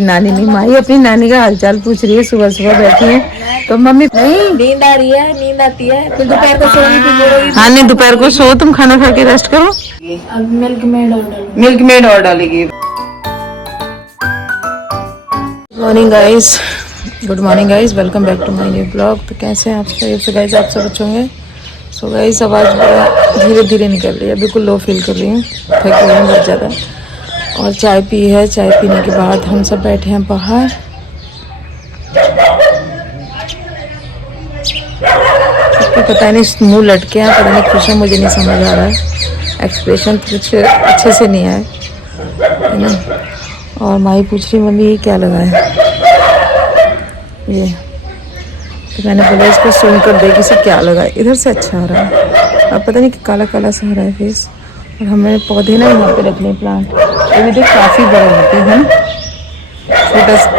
नानी नहीं, माही अपनी नानी का हालचाल पूछ रही है। सुबह सुबह बैठी है तो मम्मी नहीं नींद आ रही है, नींद आती है, फिर दोपहर को सोएंगी। हाँ नहीं, दोपहर को सो, तुम खाना खा के रेस्ट करो। अब मिल्क मेड और डालेगी। Morning guys, good morning guys, welcome back to my new blog. तो कैसे हैं आप सब? तो गाइस आप सब अच्छे होंगे। सो गाइस आवाज़ बड़ा धीरे धीरे निकल रही है, बिल्कुल लो फील कर रही हूँ, थक गई हूँ बहुत ज़्यादा। और चाय पी है, चाय पीने के बाद हम सब बैठे हैं बाहर। सबको पता नहीं मुँह लटके हैं, पता नहीं खुश है, मुझे नहीं समझ आ रहा है, एक्सप्रेशन कुछ अच्छे से नहीं आए है ना। और माही पूछ रही मम्मी ये क्या लगा है ये, तो मैंने बोला इसको सुन कर देखी से क्या लगा है। इधर से अच्छा आ रहा है, अब पता नहीं कि काला काला सा आ रहा है फेस। और हमें पौधे ना यहाँ पे रखने प्लांट, ये भी देख काफ़ी बड़ा होते हैं ना, छोटा सा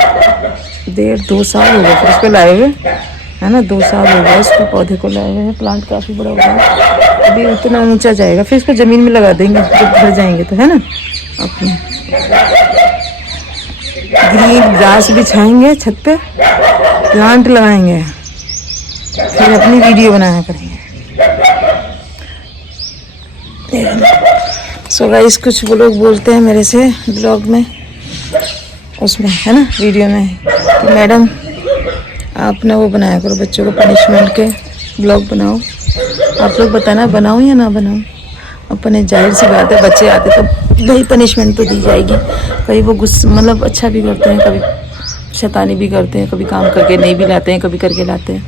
1.5-2 साल हो गए फिर उसको लाए हुए है ना, 2 साल हो गए इसको पौधे को लाए हुए हैं। प्लांट काफ़ी बड़ा हो गया, अभी उतना ऊंचा जाएगा, फिर इसको ज़मीन में लगा देंगे जब घर जाएंगे तो, है ना। अपने ग्रीन ग्रास बिछाएंगे, छत पे प्लांट लगाएंगे, फिर अपनी वीडियो बनाया करेंगे। सो गाइस कुछ वो लोग बोलते हैं मेरे से ब्लॉग में, उसमें है ना वीडियो में, कि मैडम आप ना वो बनाया करो बच्चों को पनिशमेंट के ब्लॉग बनाओ। आप लोग बताना बनाऊं या ना बनाऊं। अपने जाहिर सी बात है, बच्चे आते तो भाई पनिशमेंट तो दी जाएगी। कभी वो गुस्सा मतलब अच्छा भी करते हैं, कभी शैतानी भी करते हैं, कभी काम करके नहीं भी लाते हैं, कभी करके लाते हैं,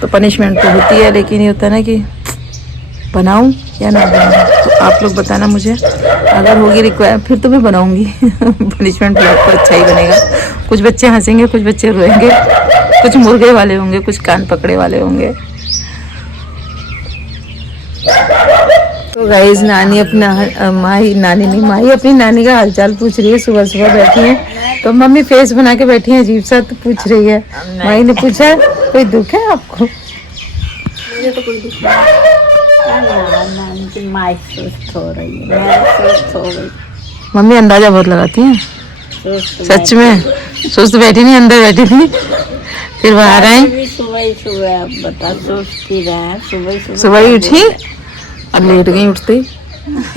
तो पनिशमेंट तो होती है। लेकिन ये होता है ना कि बनाऊं या ना बनाऊं, तो आप लोग बताना मुझे, अगर होगी रिक्वायर फिर तो मैं बनाऊंगी। पनिशमेंट ब्लॉग तो अच्छा ही बनेगा। कुछ बच्चे हंसेंगे, कुछ बच्चे रोएंगे, कुछ मुर्गे वाले होंगे, कुछ कान पकड़े वाले होंगे। तो गाइस नानी अपना माही अपनी नानी का हालचाल पूछ रही है। सुबह सुबह बैठी है तो मम्मी फेस बना के बैठी है अजीब सा, तो पूछ रही है। माही ने पूछा कोई दुख है आपको? मुझे तो कोई दुख नहीं, सुस्त हो रही है, मम्मी अंदाजा बहुत लगाती हैं, सच में सुस्त बैठी नहीं, अंदर बैठी थी, फिर बाहर आई। सुबह बता सोचती रहे, सुबह ही उठी और लेट गई उठते।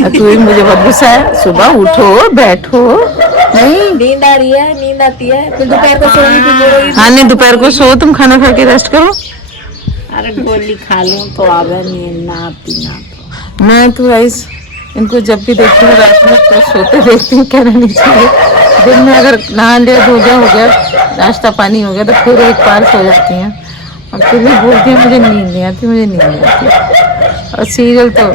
तू मुझे बहुत गुस्सा है, सुबह उठो बैठो। नहीं नींद आ रही है, नींद आती है, फिर दोपहर को सोएंगी। हाँ नहीं, दोपहर को सो, तुम खाना खा के रेस्ट करो। अरे गोली खा लूं तो आवे नींद ना आती ना तो। मैं तो गाइस इनको जब भी देखती हूँ रात में तो सोते देखती हूँ, कहना नहीं चाहिए। दिन में अगर नहा लिया धो लिया हो गया, नाश्ता पानी हो गया, तो फिर एक बार सो जाती हैं। और फिर भी बोलती हैं मुझे नींद नहीं आती, मुझे नींद नहीं आती। और सीरियल तो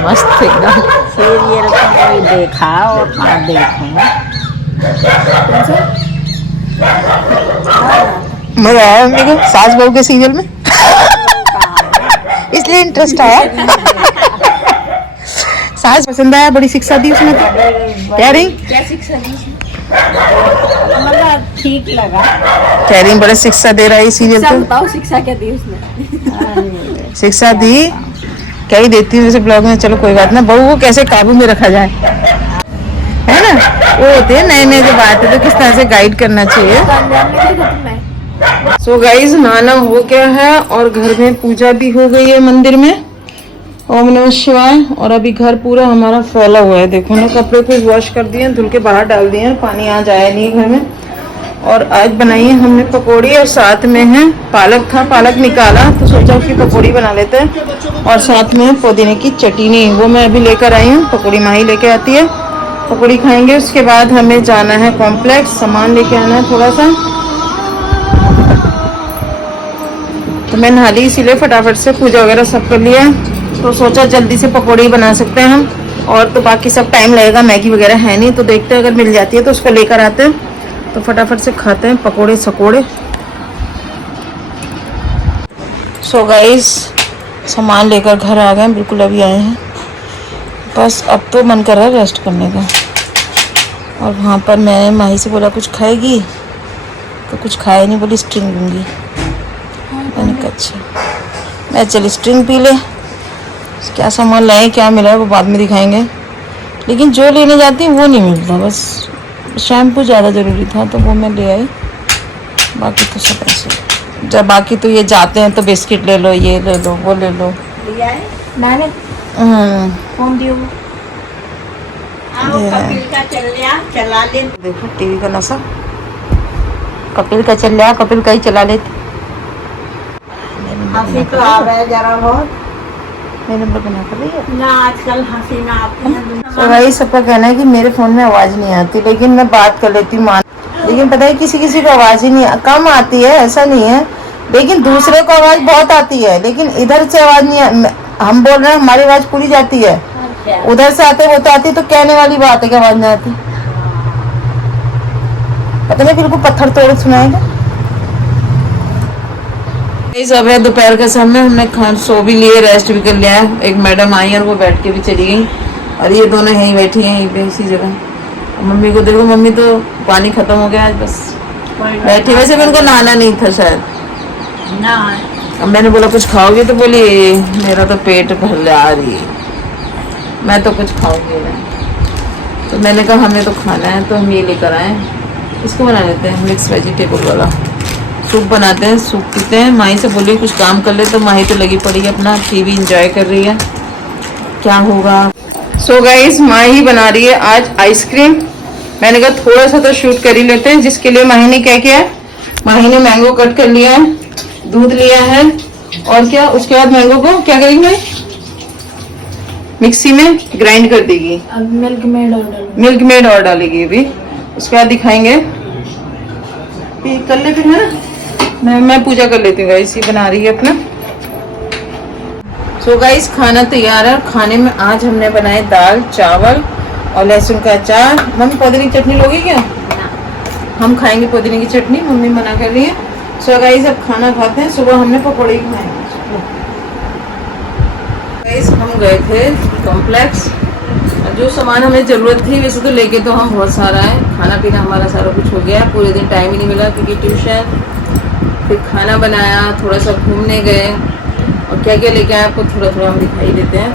मस्त एकदम। सीरियल तो कोई देखा और ना देखूं, मजा आया मम्मी को सास बहू के सीरियल में। इसलिए इंटरेस्ट आया। सास पसंद आया, बड़ी शिक्षा दी उसने तो। कह रही क्या शिक्षा दी? मतलब ठीक लगा, कह रही बड़ा शिक्षा दे रहा है सीरियल तो। बताओ शिक्षा क्या दी उसने? शिक्षा दी क्या ही देती हूँ वैसे ब्लॉग में। चलो कोई बात ना, बहू को कैसे काबू में रखा जाए, है ना। वो होते हैं नए नए जब आते तो किस तरह से गाइड करना चाहिए। सो गाइज नहाना हो गया है और घर में पूजा भी हो गई है मंदिर में, ओम नमः शिवाय। और अभी घर पूरा हमारा फैला हुआ है, देखो ना। कपड़े को वॉश कर दिए, धुल के बाहर डाल दिए, पानी आज आया नहीं घर में। और आज बनाई है हमने पकौड़ी, और साथ में है पालक था, पालक निकाला तो सोचा उसकी पकौड़ी बना लेते हैं। और साथ में पुदीने की चटनी, वो मैं अभी लेकर आई हूँ, पकौड़ी माही लेके आती है, पकौड़ी खाएंगे। उसके बाद हमें जाना है कॉम्प्लेक्स, सामान लेके आना है थोड़ा सा। तो मैं नहा ली, इसीलिए फटाफट से पूजा वगैरह सब कर लिया, तो सोचा जल्दी से पकौड़ी बना सकते हैं हम। और तो बाकी सब टाइम लगेगा, मैगी वगैरह है नहीं, तो देखते हैं अगर मिल जाती है तो उसको लेकर आते हैं, तो फटाफट से खाते हैं पकोड़े सकोड़े। सो गाइस सामान लेकर घर आ गए, बिल्कुल अभी आए हैं, बस अब तो मन कर रहा है रेस्ट करने का। और वहाँ पर मैंने माही से बोला कुछ खाएगी, तो कुछ खाए नहीं, बोली स्ट्रिंग लूँगी। मैंने कहा अच्छा, मैं चली स्ट्रिंग पी ले। क्या सामान लाए क्या मिला है वो बाद में दिखाएंगे, लेकिन जो लेने जाती है वो नहीं मिलता, बस शैम्पू ज़्यादा ज़रूरी था तो वो मैं ले आई, बाकी तो सब ऐसे। जब बाकी तो ये जाते हैं तो बिस्किट ले लो, ये ले लो, वो ले लो। लिया है मैंने कौन दियो कपिल का चल लिया चला ले। देखो टीवी का नशा, कपिल का चल लिया, कपिल का ही चला लेती। हंसी तो आ रहा है जरा बहुत, मेरे नंबर बना कर रही है ना आजकल हंसी ना आती है। तो भाई सबका कहना है कि मेरे फ़ोन में आवाज़ नहीं आती, लेकिन मैं बात कर लेती हूँ मान, लेकिन पता है किसी किसी को आवाज़ ही नहीं, कम आती है, ऐसा नहीं है, लेकिन दूसरे को आवाज़ बहुत आती है, लेकिन इधर से आवाज़ नहीं, हम बोल रहे हैं हमारी आवाज़ पूरी जाती है, उधर से आते वो तो आती, तो कहने वाली बात है कि आवाज़ नहीं आती। पता नहीं बिल्कुल पत्थर तोड़ सुनाएगा। सब है दोपहर का समय, हमने खान सो भी लिए, रेस्ट भी कर लिया है। एक मैडम आई और वो बैठ के भी चली गई, और ये दोनों यहीं बैठी हैं यहीं पे इसी जगह। मम्मी को देखो, मम्मी तो पानी खत्म हो गया आज, बस बैठी। वैसे भी उनको नहाना नहीं था शायद ना। अब मैंने बोला कुछ खाओगे, तो बोली मेरा तो पेट भर आ रही है, मैं तो कुछ खाऊंगी नहीं। तो मैंने कहा हमें तो खाना है, तो हम ये लेकर आए, इसको बना लेते हैं मिक्स वेजिटेबल वाला सूप बनाते हैं, सूप पीते हैं। माही से बोली कुछ काम कर ले, तो माही तो लगी पड़ी है अपना टीवी एंजॉय कर रही है, क्या होगा। सो गाइस माही बना रही है आज आइसक्रीम। मैंने कहा थोड़ा सा तो शूट कर ही लेते हैं, जिसके लिए माही ने क्या किया, माही ने मैंगो कट कर लिया है, दूध लिया है, और क्या उसके बाद मैंगो को क्या करेगी माही, मिक्सी में ग्राइंड कर देगी, मिल्क मेड और डालेगी अभी। उसके बाद दिखाएंगे, फिर कर ले, फिर है ना मैं पूजा कर लेती हूँ गाइस। ये बना रही है अपना। सो गाइस खाना तैयार है, खाने में आज हमने बनाए दाल चावल और लहसुन का अचार। मम्मी पुदीने की चटनी लोगी क्या? हम खाएंगे पुदीने की चटनी, मम्मी मना कर रही है। सो गाइस अब खाना खाते हैं, सुबह हमने पकौड़े खाए। गाइस हम गए थे कॉम्प्लेक्स, जो सामान हमें ज़रूरत थी, वैसे तो लेके तो हम बहुत सारा है, खाना पीना हमारा सारा कुछ हो गया, पूरे दिन टाइम ही नहीं मिला क्योंकि ट्यूशन, फिर खाना बनाया, थोड़ा सा घूमने गए, और क्या क्या लेके आए आपको थोड़ा थोड़ा हम दिखाई देते हैं।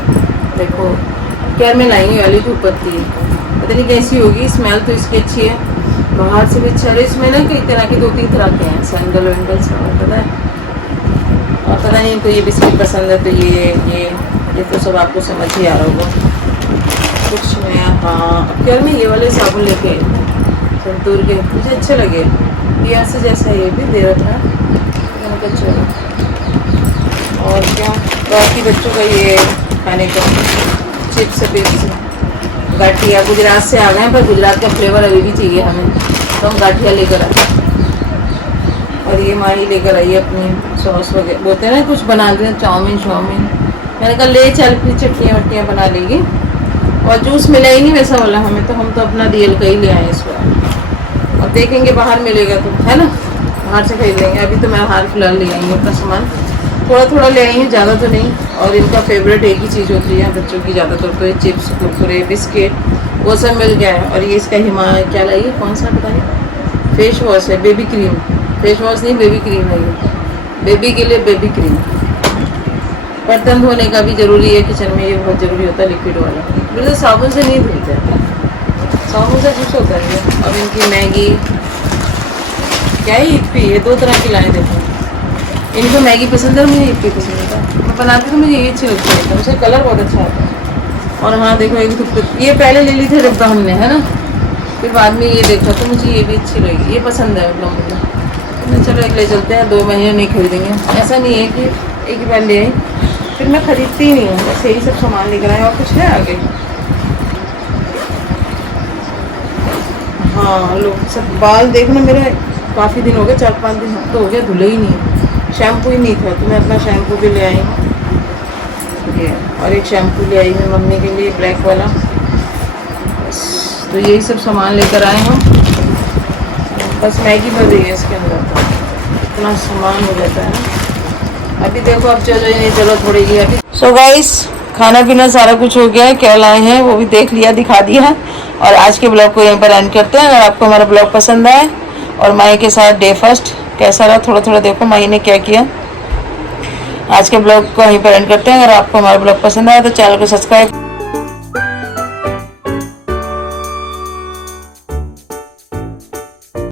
देखो क्या मैं लाई हूँ वाली धूप पत्ती, पता नहीं कैसी होगी, स्मेल तो इसकी अच्छी है, बाहर से भी अच्छा है। इसमें ना कई तरह के 2-3 तरह के हैं, सैंडल वैंडल सब पता है, और पता नहीं तो ये बिस्किट पसंद है, तो ये तो सब आपको समझ ही आ रहा होगा कुछ में। हाँ अब क्या मैं ये वाले साबुन लेके संतूर के, मुझे अच्छे लगे, पिया से जैसा ये भी दे रहा था, बहुत अच्छा लगा। और क्या बाकी बच्चों का ये खाने का चिप्स विप्स, गाठिया गुजरात से आ गए हैं, पर गुजरात का फ्लेवर अभी भी चाहिए हमें, तो हम गाठिया लेकर आए। और ये माही लेकर आई अपनी सॉस वगैरह, बोलते हैं ना कुछ बनाते हैं चाउमीन, मैंने कहा ले चल फिर चटनियाँ वट्टियाँ बना लेगी। और जूस मिला ही नहीं वैसा वाला हमें, तो हम तो अपना रियल का ही ले आए इस बार, और देखेंगे बाहर मिलेगा तो, है ना, बाहर से खरीद लेंगे। अभी तो मैं हाल फिलहाल ले आई हूँ अपना सामान, थोड़ा थोड़ा ले आई हूँ, ज़्यादा तो नहीं। और इनका फेवरेट एक ही चीज़ होती है बच्चों की ज़्यादातर, तो ये चिप्स कुरकुरे बिस्किट वो सब मिल गया है। और ये इसका हिमालय क्या लाई है, कौन सा बताइए, फेस वॉश है, बेबी क्रीम, फेस वॉश नहीं बेबी क्रीम है, ये बेबी के लिए बेबी क्रीम। बर्तन धोने का भी ज़रूरी है किचन में, ये बहुत ज़रूरी होता है लिक्विड वाला, बिल्कुल साबुन से नहीं धुलते, साबुन से कुछ होता है। अब इनकी मैगी क्या है, इप्पी, ये 2 तरह की लाए देते हैं। इनको मैगी पसंद है, मुझे इप्पी पसंद है, मैं बनाती तो मुझे ये अच्छी लगती है, मुझे कलर बहुत अच्छा आता है। और हाँ देखो एक ये पहले ले ली थी डिब्बा हमने, है ना, फिर बाद में ये देखा तो मुझे ये भी अच्छी लगी, ये पसंद है मतलब मुझे, तो मैं चलो एक ले चलते हैं, 2 महीने नहीं खरीदेंगे। ऐसा नहीं है कि एक ही बार ले आई, फिर मैं खरीदती ही नहीं हूँ, बस यही सब सामान लेकर आए। और कुछ है आगे? हाँ लो सब बाल देखना, मेरे काफ़ी दिन हो गए, 4-5 दिन तो हो गया धुले ही नहीं, शैम्पू ही नहीं था, तो मैं अपना शैम्पू भी ले आई हूँ ये, और एक शैम्पू ले आई हूँ मम्मी के लिए ब्लैक वाला, बस। तो यही सब सामान लेकर आए हम, बस मैगी भर रही है इसके अंदर, तो इतना सामान हो जाता है ना। अभी देखो अब चलो नहीं चलो थोड़ी ही अभी। सो गाइस खाना पीना सारा कुछ हो गया है, क्या लाए हैं वो भी देख लिया, दिखा दिया, और आज के ब्लॉग को यहीं पर एंड करते हैं। अगर आपको हमारा ब्लॉग पसंद आए और माही के साथ डे फर्स्ट कैसा रहा, थोड़ा थोड़ा देखो माही ने क्या किया। आज के ब्लॉग को यहीं पर एंड करते हैं। अगर आपको हमारा ब्लॉग पसंद आया तो चैनल को सब्सक्राइब